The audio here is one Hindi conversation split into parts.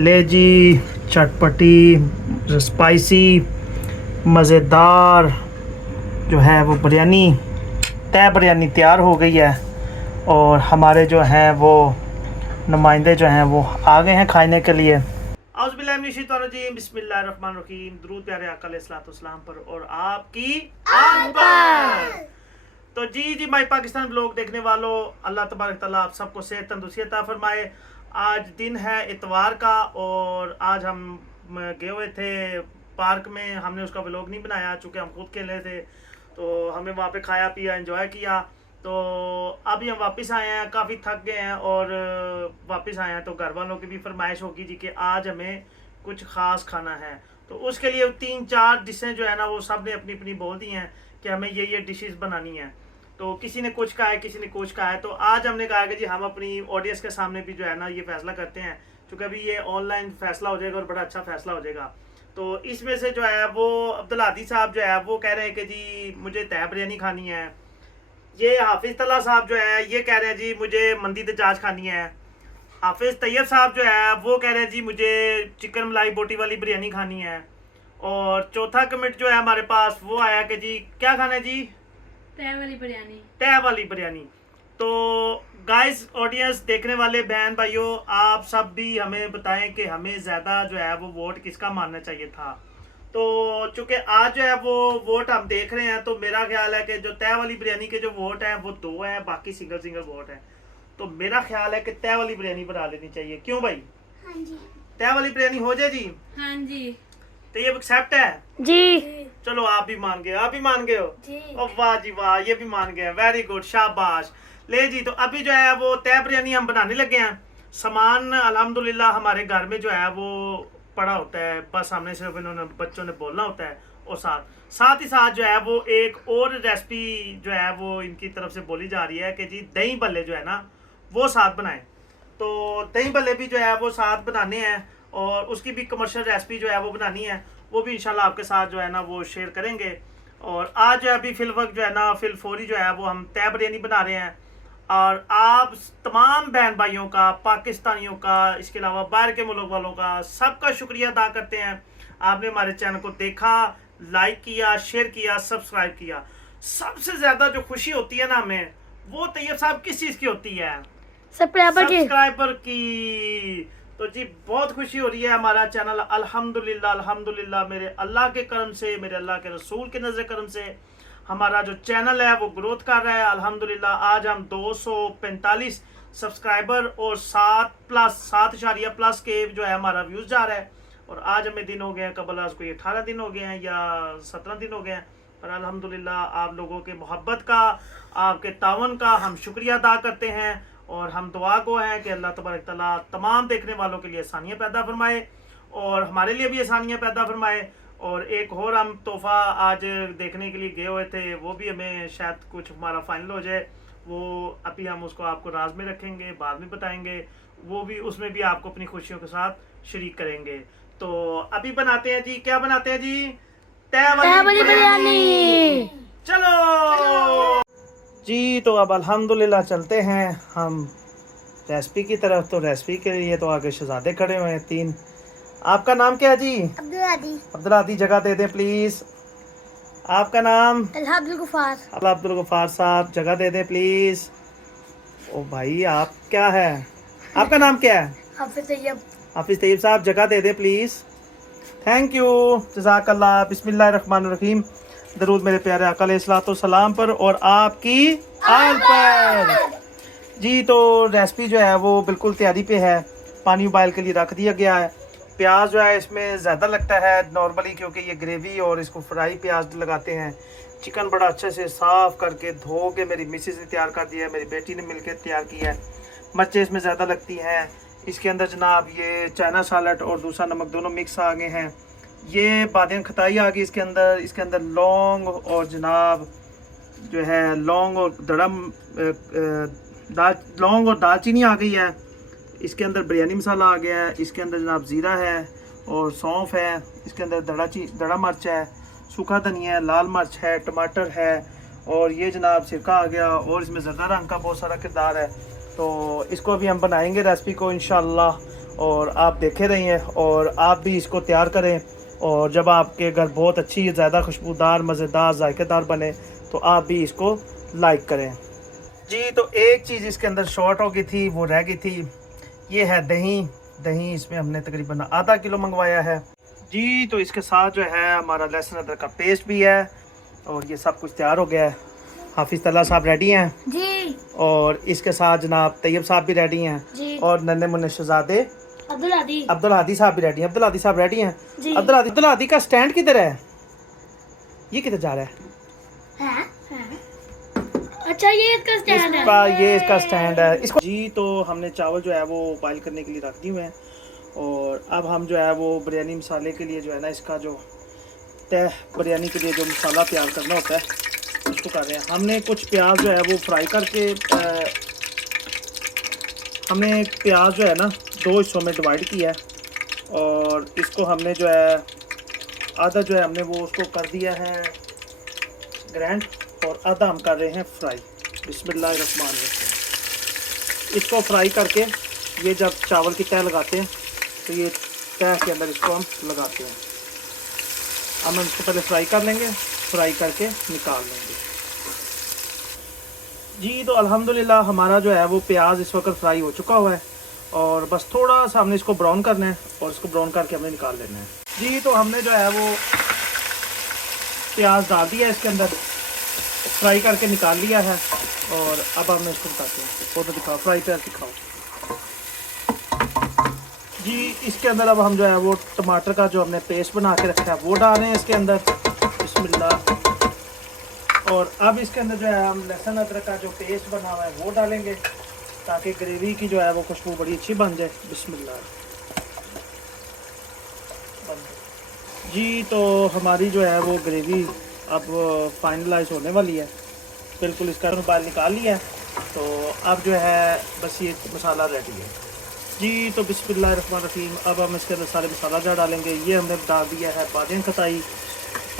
ले जी, चटपटी स्पाइसी मज़ेदार जो है वो बिरयानी, तय बिरयानी तैयार हो गई है। और हमारे जो हैं वो नुमाइंदे जो हैं वो आ गए हैं खाने के लिए। औज़ुबिल्लाहिमिनश्शैतानिर्रजीम, बिस्मिल्लाहिर्रहमानिर्रहीम। दुरूद प्यारे आका अलैहिस्सलाम पर और आपकी आन पर। तो जी माई पाकिस्तान ब्लॉग देखने वालों, अल्लाह तबारक तआला आप सबको सेहत तंदुरुस्ती अता फरमाए। आज दिन है इतवार का और आज हम गए हुए थे पार्क में। हमने उसका व्लॉग नहीं बनाया चूँकि हम खुद खेल रहे थे, तो हमने वहाँ पे खाया पिया एंजॉय किया। तो अभी हम वापस आए हैं, काफ़ी थक गए हैं और वापस आए हैं तो घर वालों की भी फरमाइश होगी जी कि आज हमें कुछ ख़ास खाना है। तो उसके लिए 3-4 डिशें जो है ना वो सब ने अपनी अपनी बोल दी हैं कि हमें ये डिशेस बनानी है। तो किसी ने कुछ कहा है, किसी ने कुछ कहा है। तो आज हमने कहा कि जी हम अपनी ऑडियंस के सामने भी जो है ना ये फैसला करते हैं, क्योंकि अभी ये ऑनलाइन फैसला हो जाएगा और बड़ा अच्छा फैसला हो जाएगा। तो इसमें से जो है वो अब्दुल हादी साहब जो है वो कह रहे हैं कि जी मुझे तय बिरयानी खानी है। ये हाफिज़ तला साहब जो है ये कह रहे हैं जी मुझे मंदी दजाज खानी है। हाफिज़ तैयब साहब जो है वो कह रहे हैं जी मुझे चिकन मलाई बोटी वाली बिरयानी खानी है। और चौथा कमेंट जो है हमारे पास वो आया कि जी क्या खाना है जी, तय वाली बिरयानी। तय वाली बिरयानी। तो गाइस ऑडियंस देखने वाले बहन भाइयों, आप सब भी हमें बताएं कि हमें ज़्यादा जो है वो वोट किसका मानना चाहिए था। तो चूंकि आज जो है वो वोट हम देख रहे हैं, तो मेरा ख्याल है कि जो तय वाली बिरयानी के जो वोट हैं वो 2 हैं, बाकी सिंगल सिंगल वोट हैं। तो मेरा ख्याल है कि तय वाली बिरयानी बना लेनी चाहिए। क्यों भाई? हाँ जी। तय वाली बिरयानी हो जाए जी? हाँ जी। तो ये एक्सेप्ट है जी। चलो आप भी मान गए, आप भी मान गए हो जी। ओ वाह जी वाह, ये भी मान गए, वेरी गुड, शाबाश। ले जी, तो अभी जो है वो तय बिरयानी हम बनाने लगे हैं। सामान अल्हम्दुलिल्लाह हमारे घर में जो है वो पड़ा होता है, बस हमने सिर्फ इन्होंने बच्चों ने बोलना होता है। और साथ ही साथ जो है वो एक और रेसिपी जो है वो इनकी तरफ से बोली जा रही है कि जी दही भल्ले जो है ना वो साथ बनाएं। तो दही भल्ले भी जो है वो साथ बनाने हैं और उसकी भी कमर्शियल रेसिपी जो है वो बनानी है, वो भी इंशाल्लाह आपके साथ जो है ना वो शेयर करेंगे। और आज जो है अभी फिल वक्त जो है ना फिल फौरी जो है वो हम तय बिरयानी बना रहे हैं। और आप तमाम बहन भाइयों का, पाकिस्तानियों का, इसके अलावा बाहर के मुल्क वालों का सबका शुक्रिया अदा करते हैं। आपने हमारे चैनल को देखा, लाइक किया, शेयर किया, सब्सक्राइब किया। सबसे ज़्यादा जो खुशी होती है ना हमें, वो तैयब साहब किस चीज़ की होती है? सब्सक्राइबर की। तो जी बहुत खुशी हो रही है। हमारा चैनल अल्हम्दुलिल्लाह अल्हम्दुलिल्लाह मेरे अल्लाह के करम से, मेरे अल्लाह के रसूल के नज़र करम से हमारा जो चैनल है वो ग्रोथ कर रहा है अल्हम्दुलिल्लाह। आज हम 245 सब्सक्राइबर और 7+ के जो है हमारा व्यूज़ जा रहा है। और आज हमें दिन हो गए हैं, कबल आज कोई 18 दिन हो गए हैं या 17 दिन हो गए हैं। पर अल्हम्दुलिल्लाह आप लोगों के मोहब्बत का, आपके तावन का हम शुक्रिया अदा करते हैं। और हम दुआ को हैं कि अल्लाह तबारक तआला तमाम देखने वालों के लिए आसानियाँ पैदा फरमाए और हमारे लिए भी आसानियाँ पैदा फरमाए। और एक और हम तोहफ़ा आज देखने के लिए गए हुए थे, वो भी हमें शायद कुछ हमारा फाइनल हो जाए। वो अभी हम उसको आपको राज में रखेंगे, बाद में बताएंगे। वो भी उसमें भी आपको अपनी खुशियों के साथ शरीक करेंगे। तो अभी बनाते हैं जी, क्या बनाते हैं जी? तय वाली बिरयानी। चलो जी, तो अब अल्हम्दुलिल्लाह चलते हैं हम रेसिपी की तरफ। तो रेसिपी के लिए तो आगे शहजादे खड़े हुए हैं 3। आपका नाम क्या है जी? अब्दुल हादी। अब्दुल हादी, जगह दे दें प्लीज़। आपका नाम? अब्दुल गफार। अब्दुल गफार साहब, जगह दे दें प्लीज़। ओ भाई आप क्या है, आपका नाम क्या है? हाफिज तैयब। हाफिज़ तैयब साहब, जगह दे दें प्लीज़। थैंक यू, जज़ाकल्लाह। बिस्मिल्लाहिर्रहमानिर्रहीम। दरूद मेरे प्यारे आका अलैहिस्सलाम पर और आपकी आल पर। जी तो रेसिपी जो है वो बिल्कुल तैयारी पे है। पानी उबाल के लिए रख दिया गया है। प्याज जो है इसमें ज़्यादा लगता है नॉर्मली, क्योंकि ये ग्रेवी और इसको फ्राई प्याज लगाते हैं। चिकन बड़ा अच्छे से साफ़ करके धो के मेरी मिसेस ने तैयार कर दिया है, मेरी बेटी ने मिलकर तैयार किया है। मिर्चें इसमें ज़्यादा लगती हैं। इसके अंदर जनाब ये चाइना सालट और दूसरा नमक दोनों मिक्स आ गए हैं। ये बादियान खताई आ गई इसके अंदर लौंग और जनाब जो है लौंग और लौंग और दालचीनी आ गई है। इसके अंदर बिरयानी मसाला आ गया है। इसके अंदर जनाब ज़ीरा है और सौंफ है। इसके अंदर दड़ा मिर्च है, सूखा धनिया है, लाल मिर्च है, टमाटर है और ये जनाब सिरका आ गया। और इसमें ज़रदा रंग का बहुत सारा किरदार है। तो इसको अभी हम बनाएंगे रेसिपी को इंशाल्लाह। और आप देखे रहिए और आप भी इसको तैयार करें। और जब आपके घर बहुत अच्छी ज़्यादा खुशबूदार मज़ेदार जायकेदार बने तो आप भी इसको लाइक करें जी। तो एक चीज़ इसके अंदर शॉर्ट हो गई थी, वो रह गई थी। ये है दही। दही इसमें हमने तकरीबन आधा किलो मंगवाया है जी। तो इसके साथ जो है हमारा लहसुन अदरक का पेस्ट भी है और ये सब कुछ तैयार हो गया है। हाफिज़ तल्ला साहब रेडी हैं जी। और इसके साथ जनाब तैयब साहब भी रेडी हैं जी। और नन्हे मुन्ने शहजादे अब्दुल हादी साहब भी रेडी हैं। अब्दुल हादी साहब रेडी हैं जी। अब्दुल हादी का स्टैंड किधर है? ये किधर जा रहा है? अच्छा ये इसका स्टैंड है। ये इसका स्टैंड है इसको जी। तो हमने चावल जो है वो बॉईल करने के लिए रख दिए हुए हैं और अब हम जो है वो बिरयानी मसाले के लिए जो है ना इसका जो तय बिरयानी के लिए जो मसाला तैयार करना होता है उसको कर रहे हैं। हमने कुछ प्याज जो है वो फ्राई करके हमने प्याज जो है ना 2 हिस्सों में डिवाइड किया है और इसको हमने जो है आधा जो है हमने वो उसको कर दिया है ग्राइंड और आधा हम कर रहे हैं फ्राई। बिस्मिल्लाहिर्रहमानिर्रहीम। इसको फ्राई करके ये जब चावल की तह लगाते हैं तो ये तह के अंदर इसको हम लगाते हैं। हम इसको पहले फ्राई कर लेंगे, फ्राई करके निकाल लेंगे जी। तो अल्हम्दुलिल्लाह हमारा जो है वो प्याज इस वक्त फ्राई हो चुका हुआ है और बस थोड़ा सा हमने इसको ब्राउन करना है और इसको ब्राउन करके हमने निकाल लेना है जी। तो हमने जो है वो प्याज डाल दिया इसके अंदर, फ्राई करके निकाल लिया है और अब हमने इसको बताते हैं। फोटो दिखाओ, फ्राई प्याज दिखाओ जी। इसके अंदर अब हम जो है वो टमाटर का जो हमने पेस्ट बना के रखा है वो डाल रहे हैं इसके अंदर। बिस्मिल्लाह। और अब इसके अंदर जो है हम लहसुन अदरक का जो पेस्ट बना हुआ है वो डालेंगे ताकि ग्रेवी की जो है वो खुशबू बड़ी अच्छी बन जाए। बिस्मिल्लाह जी। तो हमारी जो है वो ग्रेवी अब फाइनलाइज होने वाली है, बिल्कुल इसका बाहर निकाल लिया है। तो अब जो है बस ये मसाला रेडी है जी। तो बिस्मिल्लाहिर्रहमानिर्रहीम। अब हम इसके अंदर सारे मसाला जो डालेंगे ये हमने डाल दिया है बादियान खताई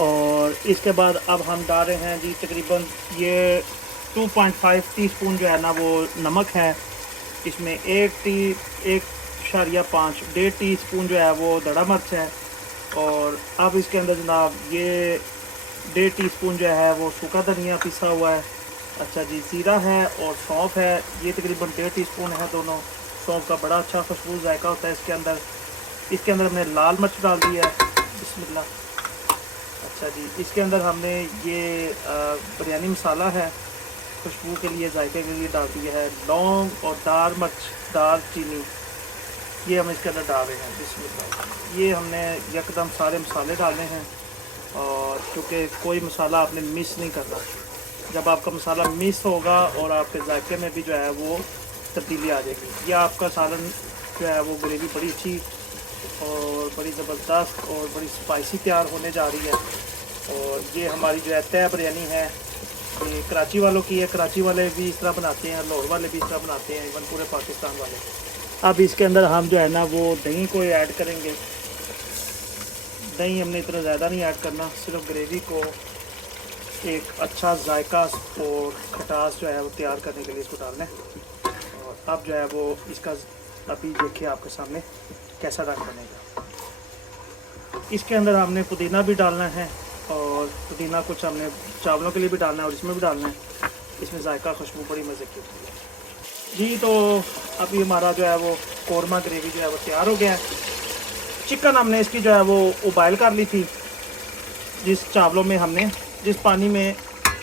और इसके बाद अब हम डाल रहे हैं जी तकरीबन ये 2.5 टीस्पून जो है ना वो नमक है। इसमें 1.5 टीस्पून जो है वो दड़ा मिर्च है और अब इसके अंदर जनाब ये 1.5 टीस्पून जो है वो सूखा धनिया पिसा हुआ है। अच्छा जी, ज़ीरा है और सौंफ है, ये तकरीबन 1.5 टीस्पून है दोनों। सौंफ का बड़ा अच्छा खुशबू जायका होता है इसके अंदर। इसके अंदर हमने लाल मिर्च डाल दिया है। बिस्मिल्लाह। अच्छा जी, इसके अंदर हमने ये बिरयानी मसाला है खुशबू के लिए, जायके के लिए डाल दिया है। लौंग और दार मिर्च, दार चीनी, ये हम इसके अंदर डाल रहे हैं। बिस्मिल्लाह। ये हमने यकदम सारे मसाले डालने हैं और क्योंकि कोई मसाला आपने मिस नहीं करना। जब आपका मसाला मिस होगा और आपके जायके में भी जो है वो तब्दीली आ जाएगी। यह आपका सालन जो है वो ग्रेवी बड़ी अच्छी और बड़ी ज़बरदस्त और बड़ी स्पाइसी तैयार होने जा रही है। और ये हमारी जो है तय बिरयानी है, ये कराची वालों की है। कराची वाले भी इस तरह बनाते हैं, लाहौर वाले भी इस तरह बनाते हैं, इवन पूरे पाकिस्तान वाले। अब इसके अंदर हम जो है ना वो दही को ऐड करेंगे। दही हमने इतना ज़्यादा नहीं ऐड करना, सिर्फ ग्रेवी को एक अच्छा जायका और खटास जो है वो तैयार करने के लिए इसको डालना है। और अब जो है वो इसका अभी देखिए आपके सामने कैसा रंग बनेगा। इसके अंदर हमने पुदीना भी डालना है और पुदीना कुछ हमने चावलों के लिए भी डालना है और इसमें भी डालना है। इसमें जायका खुशबू बड़ी मज़े की होती है जी। तो अभी हमारा जो है वो कौरमा ग्रेवी जो है वो तैयार हो गया है। चिकन हमने इसकी जो है वो उबाइल कर ली थी। जिस चावलों में हमने जिस पानी में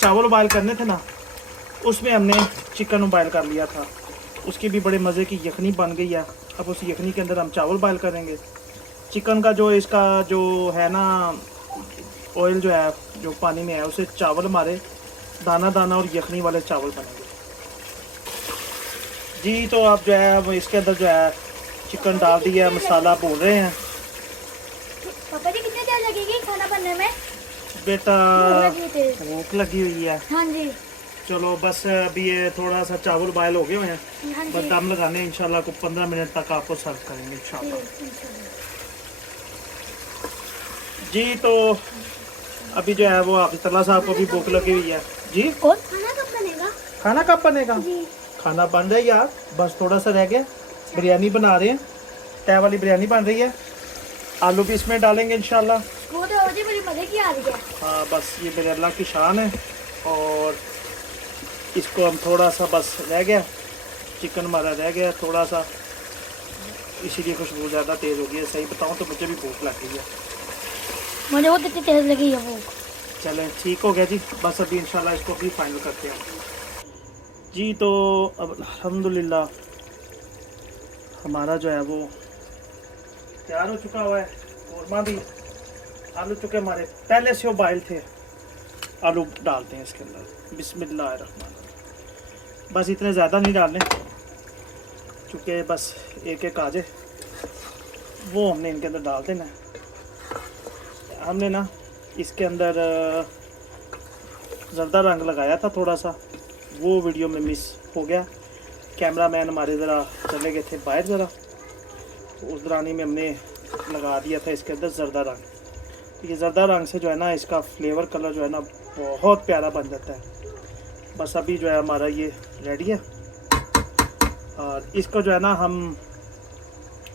चावल उबाइल करने थे ना, उसमें हमने चिकन उबाइल कर लिया था। उसकी भी बड़े मज़े की यखनी बन गई है। अब उस यखनी के अंदर हम चावल बॉयल करेंगे। चिकन का जो इसका जो है ना ऑयल जो है जो पानी में है, उसे चावल हमारे दाना दाना और यखनी वाले चावल बनेंगे जी। तो आप जो है वो इसके अंदर जो है चिकन डाल दिया, मसाला भून रहे हैं। पापा जी कितनी देर लगेगी खाना बनने में? बेटा भूख लगी हुई है। हाँ जी। चलो बस अभी ये थोड़ा सा चावल बॉयल हो गए हुए हैं, हाँ बस जी। दम लगाने इंशाल्लाह को 15 मिनट तक आपको सर्व करेंगे इंशाल्लाह जी। तो अभी जो है वो हाफिज़ तल्ला साहब को भी भूख लगी हुई है जी। और खाना कब बनेगा? खाना कब बनेगा? जी। खाना बन रहा है यार, बस थोड़ा सा रह गया। बिरयानी बना रहे हैं तय वाली बिरयानी बन रही है। आलू भी इसमें डालेंगे इंशाल्लाह। वो तो मुझे बड़ी मजे की आ रही है। हाँ बस ये मेरे अल्लाह की शान है। और इसको हम थोड़ा सा बस रह गया, चिकन हमारा रह गया थोड़ा सा, इसीलिए खुशबू ज़्यादा तेज़ हो गई है। सही बताऊँ तो मुझे भी भूख लग गई है। मुझे बहुत इतनी तेज लगी है वो। चलें ठीक हो गया जी, बस अभी इंशाल्लाह इसको भी फाइनल करते हैं जी। तो अब अल्हम्दुलिल्लाह हमारा जो है वो तैयार हो चुका हुआ है। कौरमा भी, आलू चुके हमारे पहले से उबाइल थे। आलू डालते हैं इसके अंदर, बिस्मिल्लाहिर्रहमानिर्रहीम। बस इतने ज़्यादा नहीं डालने, चूँकि बस एक एक आ जाए वो हमने इनके अंदर डाल देना है। हमने ना इसके अंदर ज़र्दा रंग लगाया था थोड़ा सा, वो वीडियो में मिस हो गया। कैमरामैन हमारे ज़रा चले गए थे बाहर ज़रा, तो उस दौरानी में हमने लगा दिया था इसके अंदर ज़र्दा रंग। तो ये ज़र्दा रंग से जो है ना इसका फ्लेवर कलर जो है ना बहुत प्यारा बन जाता है। बस अभी जो है हमारा ये रेडी है। और इसको जो है ना हम,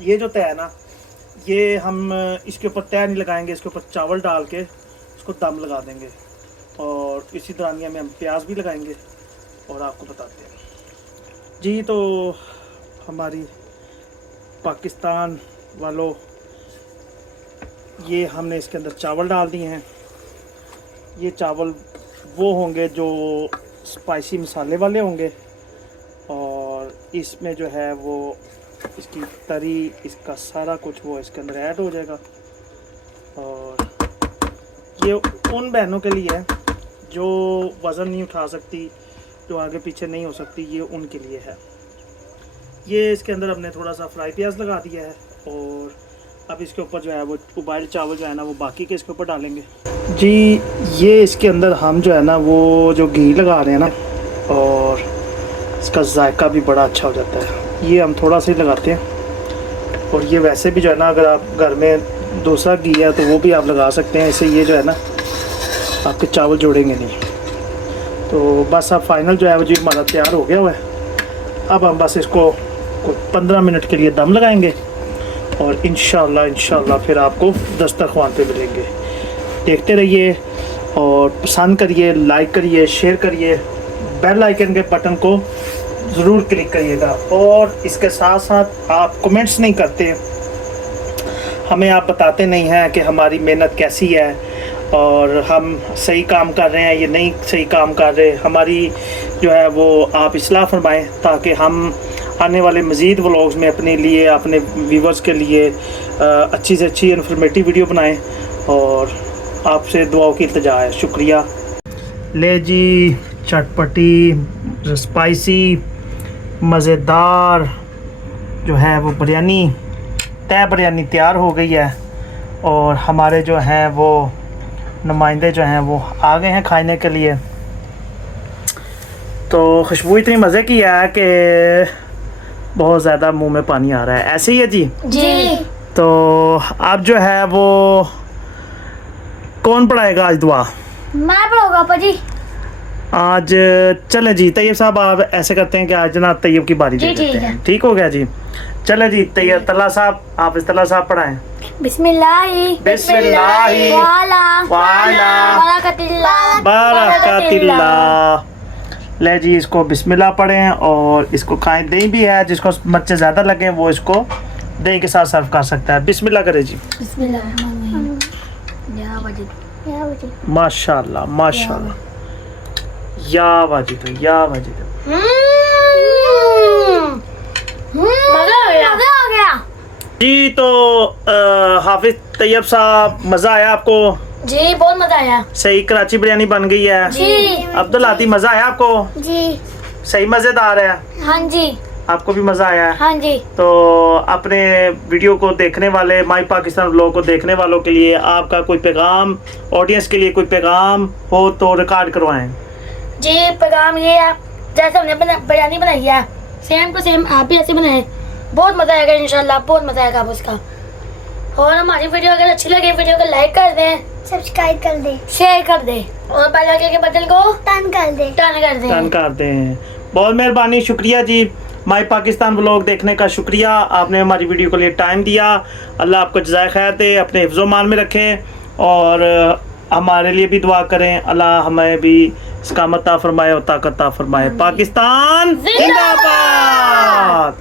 ये जो तय है ना, ये हम इसके ऊपर तय नहीं लगाएंगे, इसके ऊपर चावल डाल के इसको दम लगा देंगे। और इसी दौरानिया में हम प्याज भी लगाएंगे और आपको बताते हैं जी। तो हमारी पाकिस्तान वालों, ये हमने इसके अंदर चावल डाल दिए हैं। ये चावल वो होंगे जो स्पाइसी मसाले वाले होंगे, और इसमें जो है वो इसकी तरी, इसका सारा कुछ वो इसके अंदर ऐड हो जाएगा। और ये उन बहनों के लिए है जो वज़न नहीं उठा सकती, जो आगे पीछे नहीं हो सकती, ये उनके लिए है। ये इसके अंदर हमने थोड़ा सा फ्राई प्याज लगा दिया है। और अब इसके ऊपर जो है वो उबाइल चावल जो है ना वो बाकी के इसके ऊपर डालेंगे जी। ये इसके अंदर हम जो है ना वो जो घी लगा रहे हैं ना, और इसका जायका भी बड़ा अच्छा हो जाता है। ये हम थोड़ा सा ही लगाते हैं। और ये वैसे भी जो है ना, अगर आप घर में दूसरा घी है तो वो भी आप लगा सकते हैं। इससे ये जो है ना आपके चावल जोड़ेंगे नहीं। तो बस अब फाइनल जो है वो जी हमारा तैयार हो गया हुआ है। अब हम बस इसको 15 मिनट के लिए दम लगाएंगे और इंशाल्लाह फिर आपको दस्तरख्वान पे मिलेंगे। देखते रहिए और पसंद करिए, लाइक करिए, शेयर करिए, बेल आइकन के बटन को ज़रूर क्लिक करिएगा। और इसके साथ साथ आप कमेंट्स नहीं करते, हमें आप बताते नहीं हैं कि हमारी मेहनत कैसी है और हम सही काम कर रहे हैं या नहीं सही काम कर रहे। हमारी जो है वो आप इस्लाह फरमाएं, ताकि हम आने वाले मज़ीद व्लॉग्स में अपने लिए, अपने व्यूवर्स के लिए अच्छी से अच्छी इन्फॉर्मेटिव वीडियो बनाएं। और आपसे दुआओं की इल्तिजा है। शुक्रिया। ले जी, चटपटी, स्पाइसी, मज़ेदार जो है वो बिरयानी, तय बिरयानी तैयार हो गई है। और हमारे जो हैं वो नुमाइंदे जो हैं वो आ गए हैं खाने के लिए। तो खुशबू इतनी मज़े की है कि बहुत ज़्यादा मुंह में पानी आ रहा है। ऐसे ही है जी। जी। तो अब जो है वो कौन पढ़ाएगा आज दुआ? मैं पढ़ाऊंगा पापा जी। आज चले जी, तैयब साहब आप ऐसे करते हैं कि आज जनाब तैयब की बारी दे जी, देते ठीक हैं। है। ठीक हो गया जी। चले जी, तैयब तल्ला साहब, आप इस तल्ला साहब पढ़ाएं। बिस्मिल्लाही बिस्मिल्लाही वाला वाला बरकतिल्लाह बरकतिल्लाह। ले जी, इसको बिस्मिल्लाह पढ़ें और इसको खाएं। दही भी है, जिसको मिर्चें ज़्यादा लगें वो इसको दही के साथ सर्व कर सकता है। बिस्मिल्लाह करें जी। बिस्मिल्लाह। या वाजिद माशाल्लाह माशाल्लाह, या वाजिद या वाजिद। मजा आ गया। जी तो हाफिज तैयब साहब, मज़ा आया आपको? जी बहुत मजा आया सही कराची बिरयानी बन गई है जी। अब्दुल आती, मज़ा आया आपको? जी सही मज़ेदार है। हाँ जी आपको भी मज़ा आया है? हाँ जी। तो अपने वीडियो को देखने वाले, माई पाकिस्तान व्लॉग को देखने वालों के लिए आपका कोई पैगाम, ऑडियंस के लिए कोई पैगाम हो तो रिकॉर्ड करवाएं जी। पैगाम ये है, जैसे हमने बिरयानी बनाई है सेम टू सेम आप भी ऐसे बनाए, बहुत मजा आएगा इंशाल्लाह, बहुत मजा आएगा आप उसका। और हमारी वीडियो अगर अच्छी लगे वीडियो को लाइक कर दें, सब्सक्राइब कर दें, शेयर कर दें और बेल आइकन के बटन को टर्न कर दें। टर्न कर दें। बहुत मेहरबानी, शुक्रिया जी। माई पाकिस्तान व्लॉग देखने का शुक्रिया, आपने हमारी वीडियो के लिए टाइम दिया। अल्लाह आपको जज़ाए खैर दे, अपने हिफ्ज़ो मान में रखे और हमारे लिए भी दुआ करें। अल्लाह हमें भी इस्कामत अता फरमाए और ताकत अता फरमाए। पाकिस्तान जिंदाबाद।